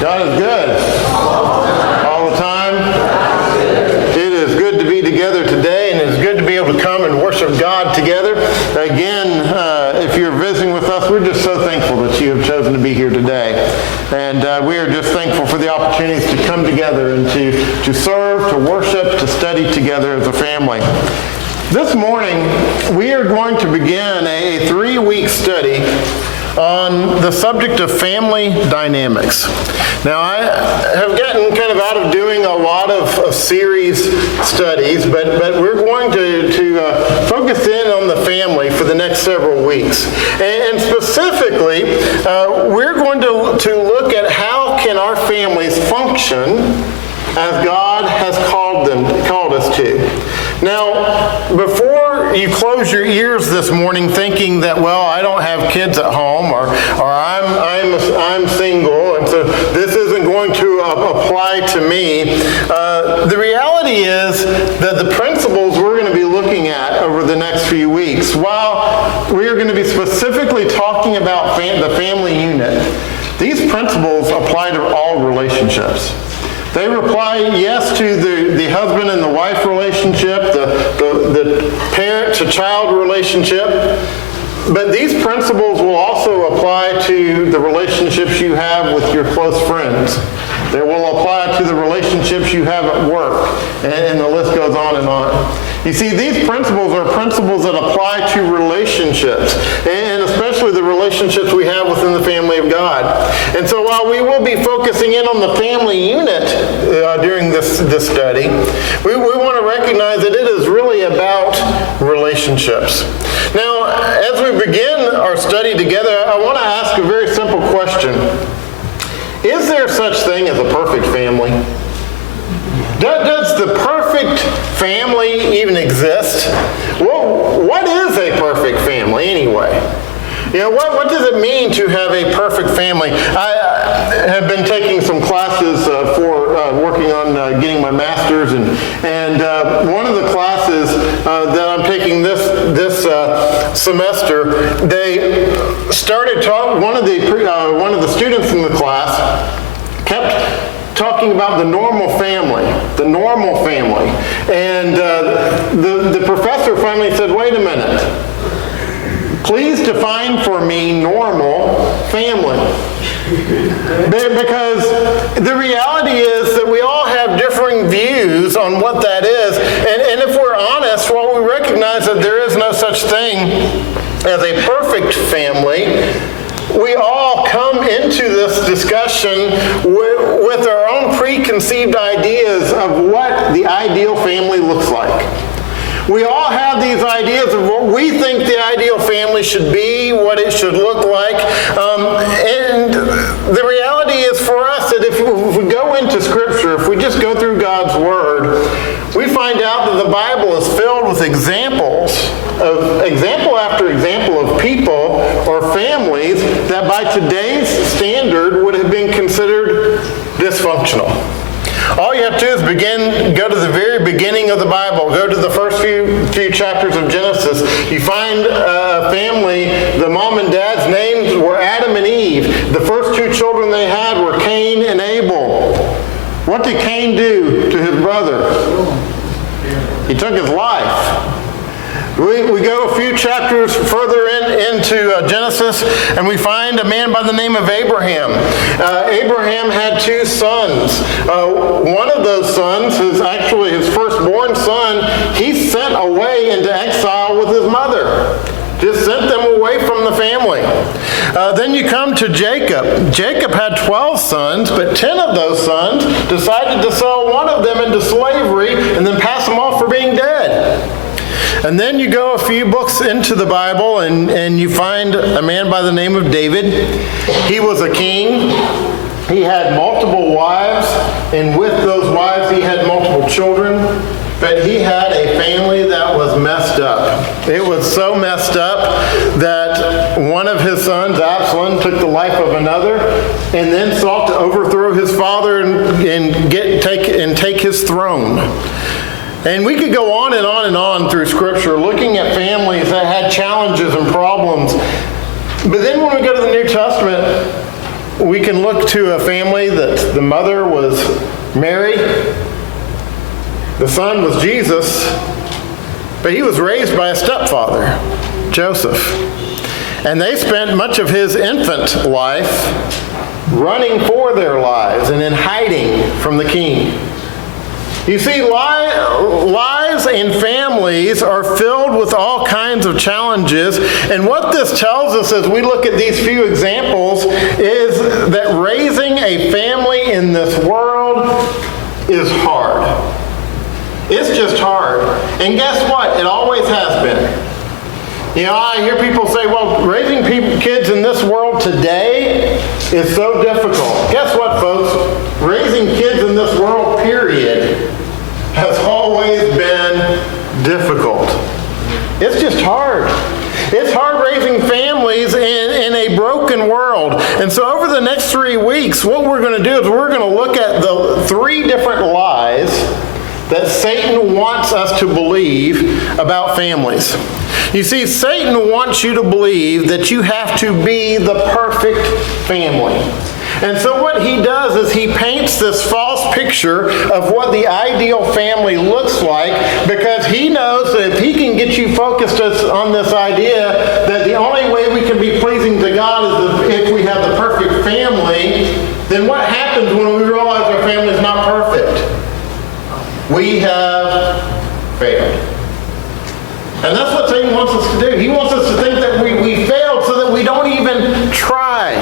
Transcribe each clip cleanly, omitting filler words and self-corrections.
God is good. All the time. It is good to be together today, and it's good to be able to come and worship God together. Again, if you're visiting with us, we're just so thankful that you have chosen to be here today. And we are just thankful for the opportunities to come together and to serve, to worship, to study together as a family. This morning, we are going to begin a 3-week study on the subject of family dynamics. Now, I have gotten kind of out of doing a lot of series studies, but we're going to focus in on the family for the next several weeks. And specifically, we're going to look at how can our families function as God has called us to. Now, before you close your ears this morning thinking that, well, I don't have kids at home, or I'm single, and so this isn't going to apply to me, the reality is that the principles we're going to be looking at over the next few weeks, while we are going to be specifically talking about the family unit, these principles apply to all relationships. They apply, yes, to the husband and the wife relationship, the parent-to-child relationship, but these principles will also apply to the relationships you have with your close friends. They will apply to the relationships you have at work, and the list goes on and on. You see, these principles are principles that apply to relationships, and especially the relationships we have within the family of God. And so while we will be focusing in on the family unit during this study, we want to recognize that it is really about relationships. Now, as we begin our study together, I want to ask a very simple question. Is there such thing as a perfect family? Does the perfect family even exist? Well, what is a perfect family anyway? You know, what does it mean to have a perfect family? I have been taking some classes for working on getting my master's, and one of the classes that I'm taking this semester, they started talking. One of the students in the class kept talking about the normal family, and the professor finally said, "Wait a minute. Please define for me normal family." Because the reality is that we all have differing views on what that is. And if we're honest, while we recognize that there is no such thing as a perfect family, we all come into this discussion with our own preconceived ideas of what the ideal family looks like. We all have these ideas of what we think the ideal family should be, what it should look like. And the reality is for us that if we go into Scripture, if we just go through God's Word, we find out that the Bible is filled with example after example of people or families that by today's standard would have been considered dysfunctional. All you have to do is go to the very beginning of the Bible, go to the first few chapters of Genesis. You find a family, the mom and dad's names were Adam and Eve. The first 2 children they had were Cain and Abel. What did Cain do to his brother? He took his life. We go a few chapters further into Genesis, and we find a man by the name of Abraham. Abraham had 2 sons. One of those sons is actually his firstborn son. He's sent away into exile with his mother. Just sent them away from the family. Then you come to Jacob. Jacob had 12 sons, but 10 of those sons decided to sell one of them into slavery and then pass them off for being dead. And then you go a few books into the Bible and you find a man by the name of David. He was a king. He had multiple wives, and with those wives he had multiple children. But he had a family that was messed up. It was so messed up that one of his sons, Absalom, took the life of another and then sought to overthrow his father and take his throne. And we could go on and on and on through Scripture looking at families that had challenges and problems. But then when we go to the New Testament, We can look to a family that the mother was Mary, the son was Jesus, but he was raised by a stepfather, Joseph. And they spent much of his infant life running for their lives and in hiding from the king. You see, lives and families are filled with all kinds of challenges, and what this tells us as we look at these few examples is that raising a family in this world is hard. It's just hard. And guess what? It always has been. You know, I hear people say, well, raising kids in this world today is so difficult. Guess what, folks? Raising kids in this world, period, has always been difficult. It's just hard. It's hard raising families in a broken world. And so over the next 3 weeks, what we're going to do is we're going to look at the 3 different lies that Satan wants us to believe about families. You see, Satan wants you to believe that you have to be the perfect family. And so what he does is he paints this false picture of what the ideal family looks like, because he knows that if he can get you focused on this idea that the only way we can be pleasing to God is if we have the perfect family, then what happens when we realize our family is not perfect? We have failed. And that's what Satan wants us to do. He wants us to think that we failed so that we don't even try.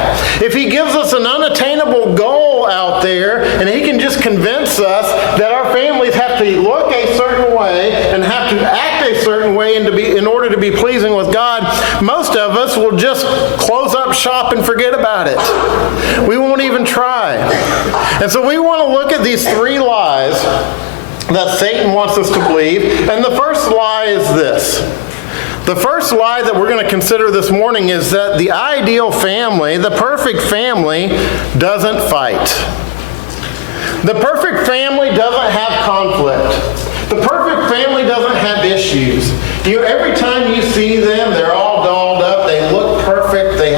If he gives us an unattainable goal out there and he can just convince us that our families have to look a certain way and have to act a certain way in order to be pleasing with God, most of us will just close up shop and forget about it. We won't even try. And so we want to look at these 3 lies that Satan wants us to believe. And the first lie is this. The first lie that we're going to consider this morning is that the ideal family, the perfect family, doesn't fight. The perfect family doesn't have conflict. The perfect family doesn't have issues. You know, every time you see them, they're all dolled up. They look perfect. They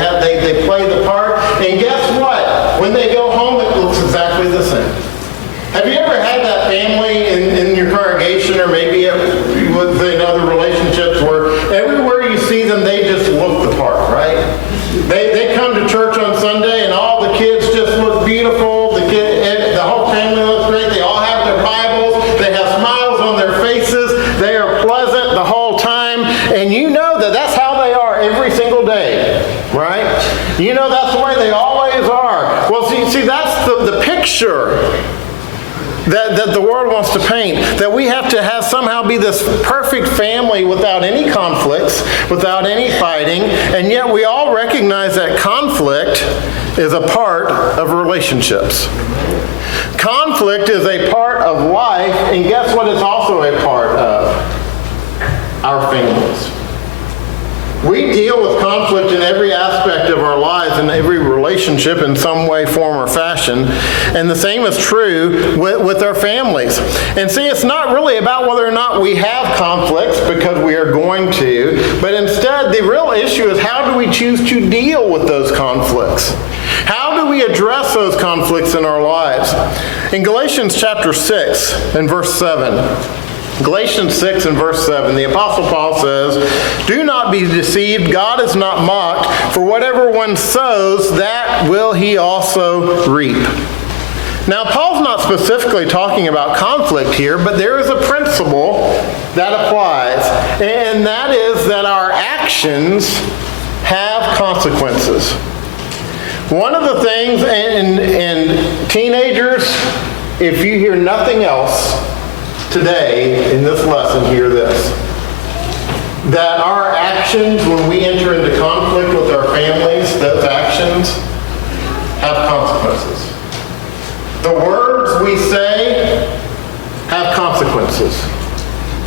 play the part. And guess what? When they go home, it looks exactly the same. Have you ever had that family in your congregation, or maybe in other relationships, where everywhere you see them, they just look the part, right? They come to church on Sunday, and all the kids just look beautiful. The whole family looks great. They all have their Bibles. They have smiles on their faces. They are pleasant the whole time. And you know that that's how they are every single day, right? You know that's the way they always are. Well, see that's the picture that the world wants to paint, that we have to somehow be this perfect family without any conflicts, without any fighting, and yet we all recognize that conflict is a part of relationships. Conflict is a part of life, and guess what? It's also a part of our families. We deal with conflict in every aspect of our lives, in every relationship in some way, form, or fashion. And the same is true with our families. And see, it's not really about whether or not we have conflicts, because we are going to, but instead the real issue is how do we choose to deal with those conflicts? How do we address those conflicts in our lives? In Galatians chapter 6 and verse 7, Galatians 6 and verse 7, the Apostle Paul says, "Do not be deceived, God is not mocked, for whatever one sows, that will he also reap." Now, Paul's not specifically talking about conflict here, but there is a principle that applies, and that is that our actions have consequences. One of the things, and teenagers, if you hear nothing else, today, in this lesson, hear this. That our actions, when we enter into conflict with our families, those actions have consequences. The words we say have consequences.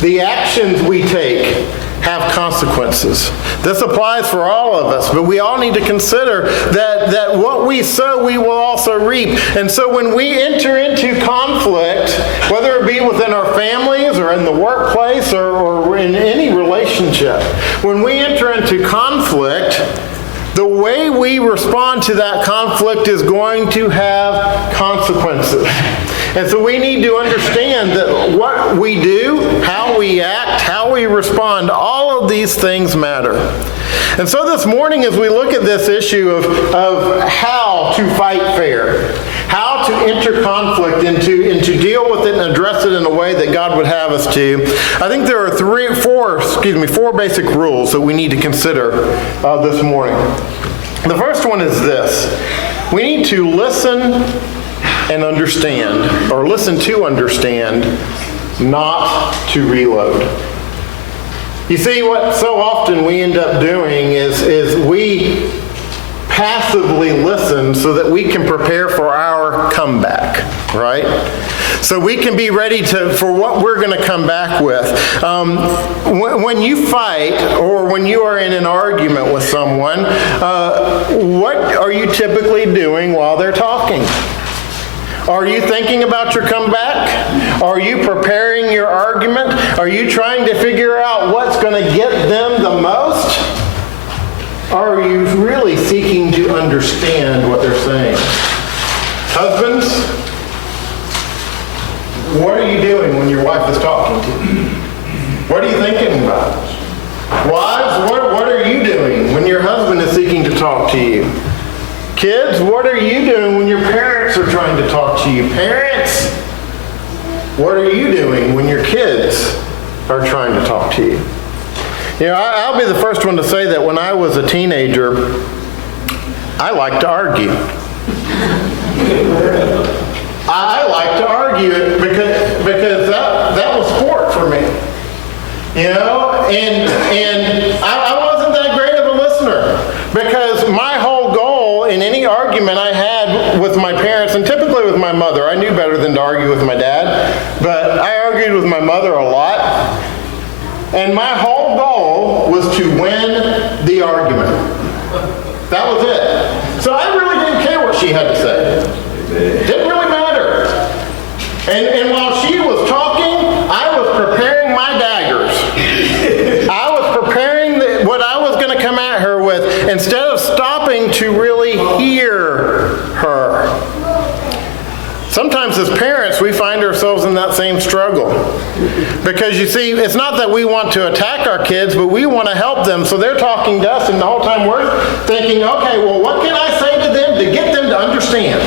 The actions we take have consequences. This applies for all of us, but we all need to consider that what we sow, we will also reap. And so when we enter into conflict, whether it be within our families or in the workplace or in any relationship, when we enter into conflict, the way we respond to that conflict is going to have consequences. And so we need to understand that what we do, how we act, how we respond, all of these things matter. And so this morning, as we look at this issue of how to fight fair, how to enter conflict and to deal with it and address it in a way that God would have us to, I think there are four basic rules that we need to consider this morning. The first one is this. We need to listen and understand, or listen to understand, not to reload. You see, what so often we end up doing is we passively listen so that we can prepare for our comeback, right? So we can be ready for what we're going to come back with. When you fight or when you are in an argument with someone, what are you typically doing while they're talking? Are you thinking about your comeback? Are you preparing your argument? Are you trying to figure out what's going to get them the most? Or are you really seeking to understand what they're saying? Husbands, what are you doing when your wife is talking to you? What are you thinking about? Wives, what are you doing when your husband is seeking to talk to you? Kids, what are you doing when your parents are trying to talk to you? Parents, what are you doing when your kids are trying to talk to you? You know, I'll be the first one to say that when I was a teenager, I liked to argue. I liked to argue because that was sport for me. You know, and I wasn't that great of a listener because my whole goal in any argument I had with my parents, and typically with my mother, I knew better than to argue with my dad, but I argued with my mother a lot. And my whole goal was to win the argument. That was it. So I really didn't care what she had to say. Didn't really matter. And while she was talking, I was preparing my daggers. I was preparing what I was going to come at her with instead of stopping to really hear her. Sometimes as parents, we find ourselves in that same struggle. Because you see, it's not that we want to attack our kids, but we want to help them. So they're talking to us, and the whole time we're thinking, okay, well, what can I say to them to get them to understand?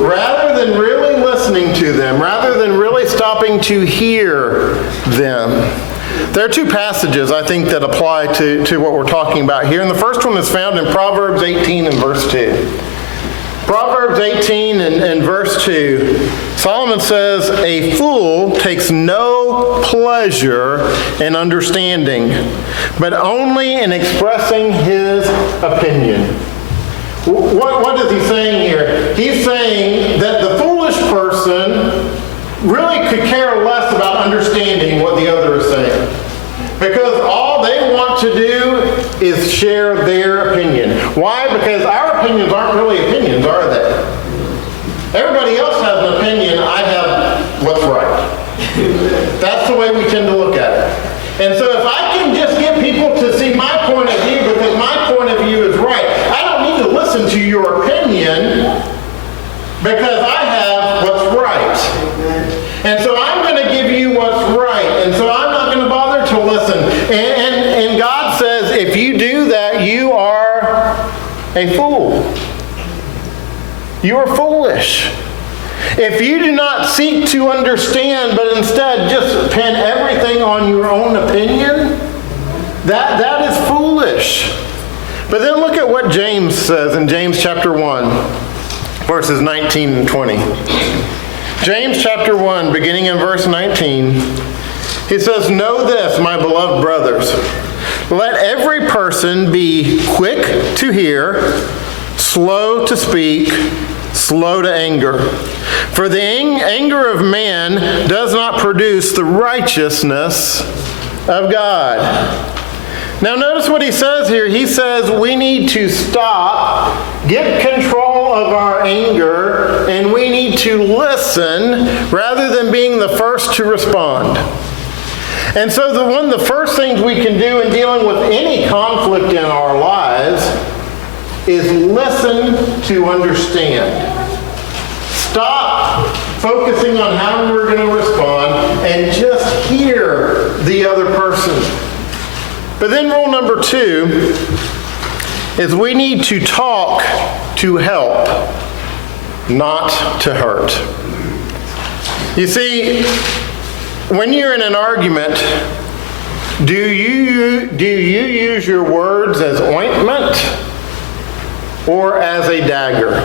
Rather than really listening to them, rather than really stopping to hear them. There are two passages, I think, that apply to what we're talking about here. And the first one is found in Proverbs 18 and verse 2. Proverbs 18 and verse 2, Solomon says, "A fool takes no pleasure in understanding, but only in expressing his opinion." What is he saying here? He's saying that the foolish person really could care less about understanding what the other is saying. Because all they want to do is share their opinion. Why? Because our opinions aren't really opinions, are they? Everybody else has an opinion. I have what's right. That's the way we tend to look at it. And so if I can just get people to see my point of view because my point of view is right, I don't need to listen to your opinion because I have what's right. And so I'm going to give you what's right. And so I'm not going to bother to listen. And God says, if you do that, you are a fool. You are foolish. If you do not seek to understand, but instead just pin everything on your own opinion, that is foolish. But then look at what James says in James chapter 1, verses 19 and 20. James chapter 1, beginning in verse 19, he says, "Know this, my beloved brothers, let every person be quick to hear, slow to speak, slow to anger. For the anger of man does not produce the righteousness of God." Now notice what he says here. He says we need to stop, get control of our anger, and we need to listen rather than being the first to respond. And so one of the first things we can do in dealing with any conflict in our lives is listen to understand. Stop focusing on how we're going to respond and just hear the other person. But then rule number 2 is we need to talk to help, not to hurt. You see, when you're in an argument, do you use your words as ointment or as a dagger?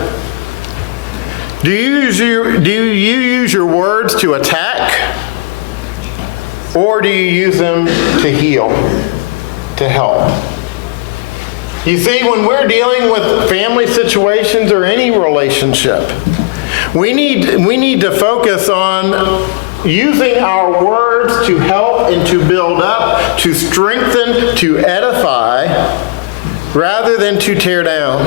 Do you use your words to attack, or do you use them to heal, to help? You see, when we're dealing with family situations or any relationship, we need to focus on using our words to help and to build up, to strengthen, to edify, rather than to tear down.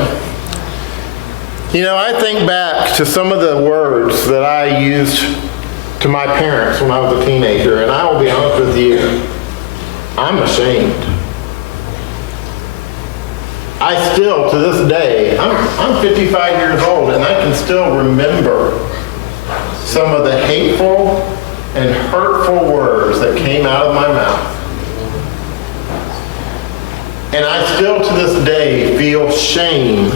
You know, I think back to some of the words that I used to my parents when I was a teenager, and I will be honest with you, I'm ashamed. I still, to this day, I'm 55 years old, and I can still remember some of the hateful and hurtful words that came out of my mouth. And I still, to this day, feel shame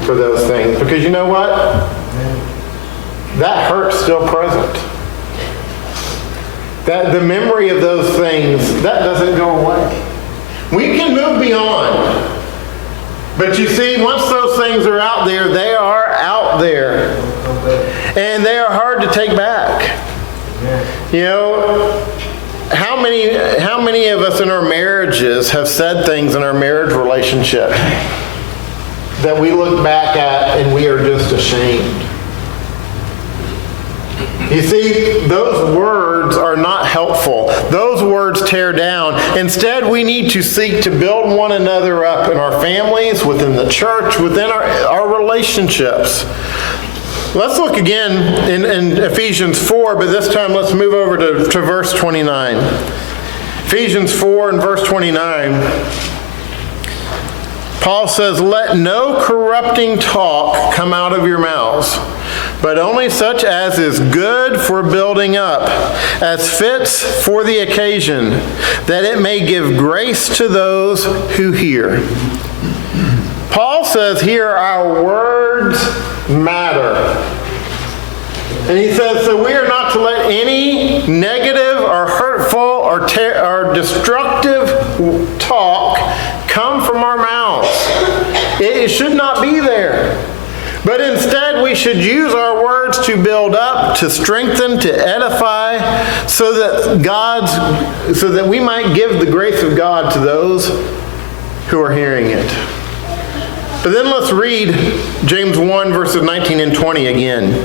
for those things. Because you know what? That hurt's still present. That the memory of those things, that doesn't go away. We can move beyond. But you see, once those things are out there, they are out there. And they are hard to take back. You know, how many of us in our marriages have said things in our marriage relationship that we look back at and we are just ashamed? You see, those words are not helpful. Those words tear down. Instead, we need to seek to build one another up in our families, within the church, within our relationships. Let's look again in Ephesians 4, but this time let's move over to verse 29. Ephesians 4 and verse 29. Paul says, "Let no corrupting talk come out of your mouths, but only such as is good for building up, as fits for the occasion, that it may give grace to those who hear." Paul says here our words matter. And he says, so we are not to let any negative or hurtful or destructive talk come from our mouths. It should not be there. But instead, we should use our words to build up, to strengthen, to edify, so that we might give the grace of God to those who are hearing it. But then let's read James 1, verses 19 and 20 again.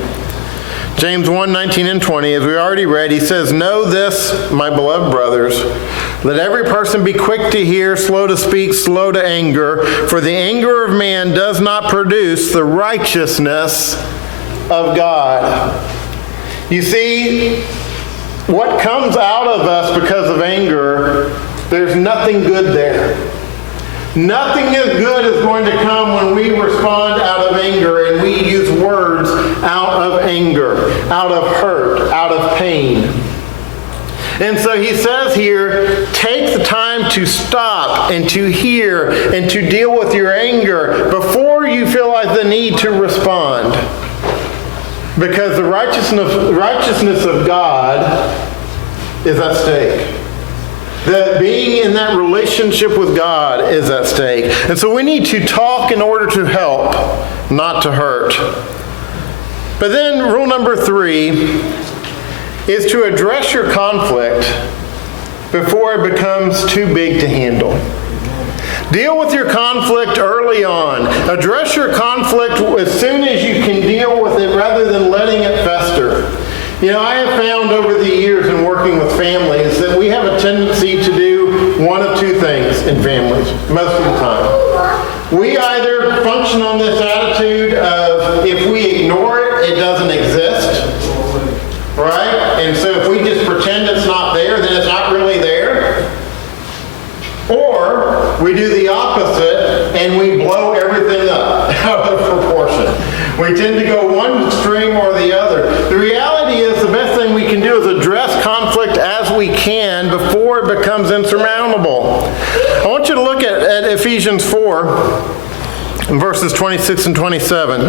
James 1, 19 and 20, as we already read, he says, "Know this, my beloved brothers, let every person be quick to hear, slow to speak, slow to anger, for the anger of man does not produce the righteousness of God." You see, what comes out of us because of anger, there's nothing good there. Nothing good is going to come when we respond out of anger and we use words out of anger, out of hurt, out of pain. And so he says here, take the time to stop and to hear and to deal with your anger before you feel like the need to respond. Because the righteousness of God is at stake. That being in that relationship with God is at stake. And so we need to talk in order to help, not to hurt. But then rule number 3 is to address your conflict before it becomes too big to handle. Deal with your conflict early on. Address your conflict as soon as you can deal with it rather than letting it fester. You know, I have found over the years in working with families that we have a tendency to do one of two things in families most of the time. We either function on this attitude of if we ignore it, it doesn't exist, right? And so if we just pretend it's not there, then it's not really there. one extreme or the other. The reality is the best thing we can do is address conflict as we can before it becomes insurmountable. I want you to look at Ephesians 4, verses 26 and 27.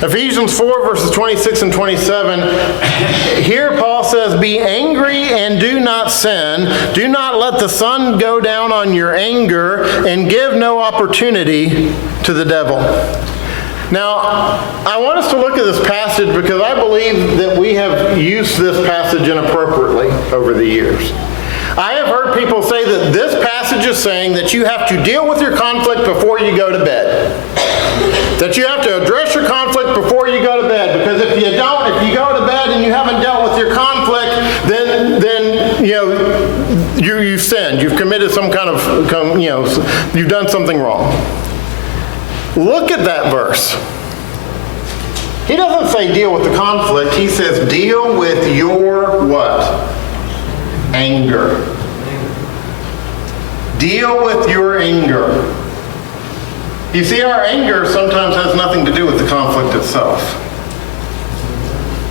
Ephesians 4, verses 26 and 27. Here Paul says, "Be angry and do not sin. Do not let the sun go down on your anger, and give no opportunity to the devil." Now, I want us to look at this passage because I believe that we have used this passage inappropriately over the years. I have heard people say that this passage is saying that you have to deal with your conflict before you go to bed. That you have to address your conflict before you go to bed, because if you don't, if you go to bed and you haven't dealt with your conflict, then you've sinned. You've committed some kind of, you've done something wrong. Look at that verse. He doesn't say deal with the conflict. He says deal with your what? Anger. Deal with your anger. You see, our anger sometimes has nothing to do with the conflict itself.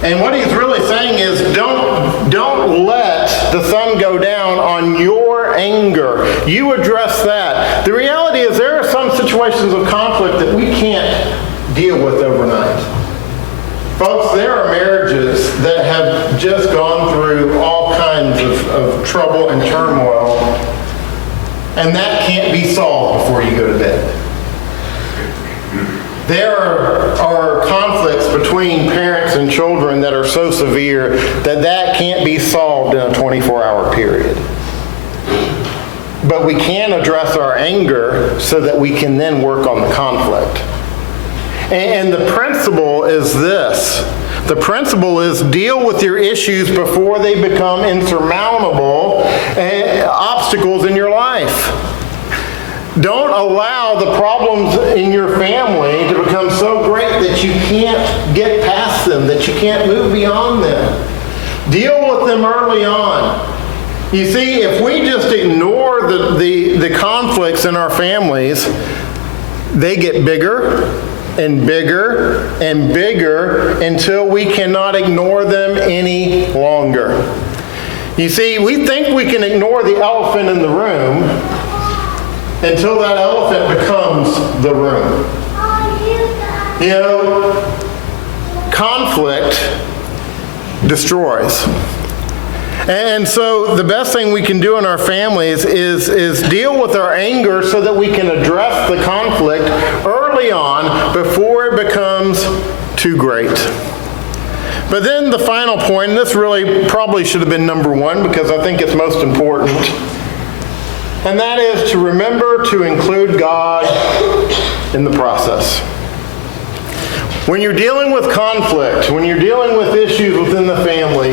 And what he's really saying is don't let the sun go down on your anger. You address that. The reality is there are some situations of conflict that we can't deal with overnight. Folks, there are marriages that have just gone through all kinds of trouble and turmoil, and that can't be solved before you go to bed. There are conflicts between parents and children that are so severe that can't be solved in a 24-hour period. But we can address our anger so that we can then work on the conflict. And the principle is this. The principle is deal with your issues before they become insurmountable obstacles in your life. Don't allow the problems in your family to become so great that you can't get past them, that you can't move beyond them. Deal with them early on. You see, if we just ignore the conflicts in our families, they get bigger and bigger and bigger until we cannot ignore them any longer. You see, we think we can ignore the elephant in the room until that elephant becomes the room. Conflict destroys. And so the best thing we can do in our families is deal with our anger so that we can address the conflict early on before it becomes too great. But then the final point, and this really probably should have been number one because I think it's most important, and that is to remember to include God in the process. When you're dealing with conflict, when you're dealing with issues within the family,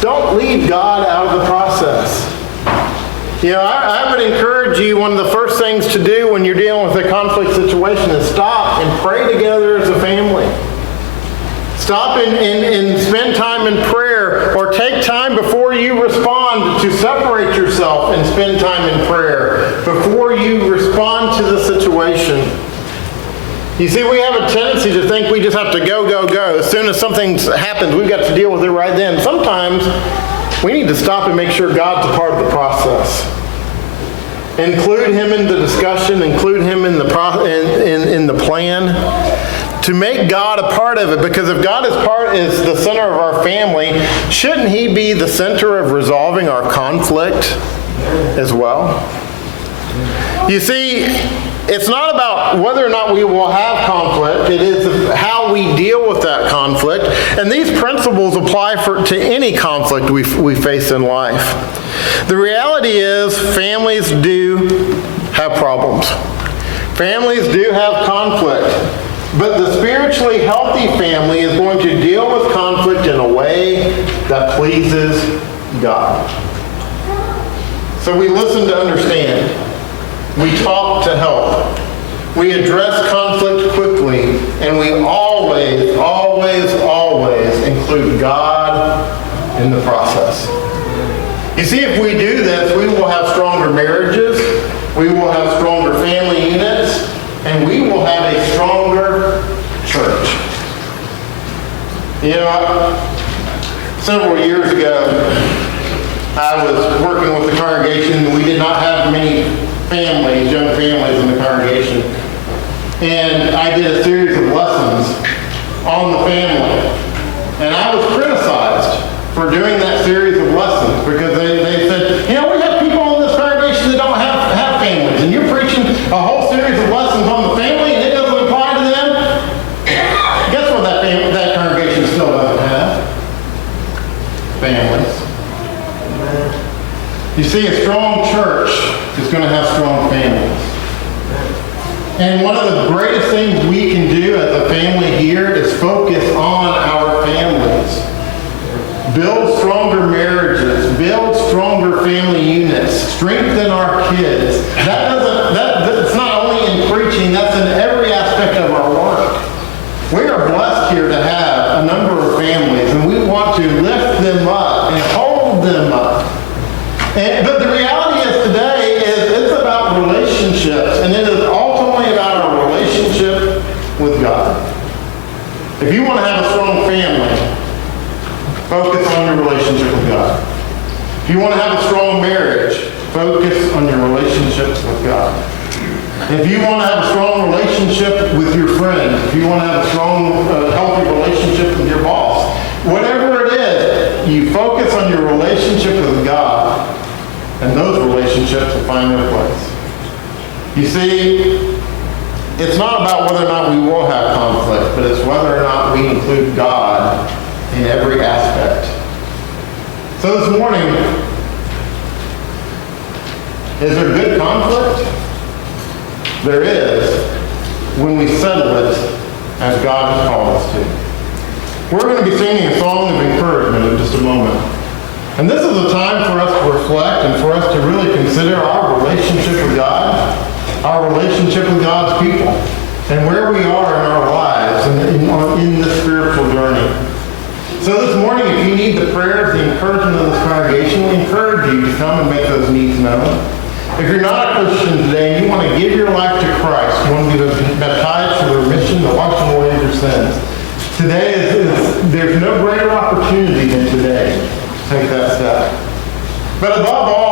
don't leave God out of the process. I would encourage you, one of the first things to do when you're dealing with a conflict situation is stop and pray together as a family. Stop and spend time in prayer, or take time before you respond to separate yourself and spend time in prayer before you respond to the situation. You see, we have a tendency to think we just have to go. As soon as something happens, we've got to deal with it right then. Sometimes we need to stop and make sure God's a part of the process. Include Him in the discussion, include Him in the plan. To make God a part of it, because if God is the center of our family, shouldn't He be the center of resolving our conflict as well? You see, it's not about whether or not we will have conflict. It is how we deal with that conflict. And these principles apply to any conflict we face in life. The reality is families do have problems. Families do have conflict. But the spiritually healthy family is going to deal with conflict in a way that pleases God. So we listen to understand. We talk to help. We address conflict quickly. And we always include God in the process. You see, if we do this, we will have stronger marriages. We will have stronger family units. And we will have a stronger church. Several years ago, I was working with the congregation. We did not have many families, young families in the congregation. And I did a series of lessons on the family. And I was criticized for doing that series of lessons because they said, we have people in this congregation that don't have families. And you're preaching a whole series of lessons on the family and it doesn't apply to them? Guess what that congregation still doesn't have? Families. You see, a strong church is going to have strong families. And one of the greatest things we can do as a family here is focus on our families. Build stronger marriages. Build stronger family units. Strengthen our kids. That's not only in preaching, that's in every aspect of our work. We are blessed here to have a number of families, and we want to lift them up and hold them up. But the reality is today it's about relationships, and it is ultimately about our relationship with God. If you want to have a strong family, focus on your relationship with God. If you want to have a strong marriage, focus on your relationship with God. If you want to have a strong relationship with your friends, if you want to have a strong, healthy relationship with your boss, whatever it is, you focus on your relationship with God, and those relationships will find their place. You see, it's not about whether or not we will have conflict, but it's whether or not we include God in every aspect. So this morning, is there good conflict? There is when we settle it as God has called us to. We're going to be singing a song of encouragement in just a moment. And this is a time for us to reflect and for us to really consider our relationship with God, our relationship with God's people, and where we are in our lives in this spiritual journey. So this morning, if you need the prayers, the encouragement of this congregation, we encourage you to come and make those needs known. If you're not a Christian today and you want to give your life to Christ, you want to be baptized for the remission, the washing away of your sins, today there's no greater opportunity than today to take that step. But above all,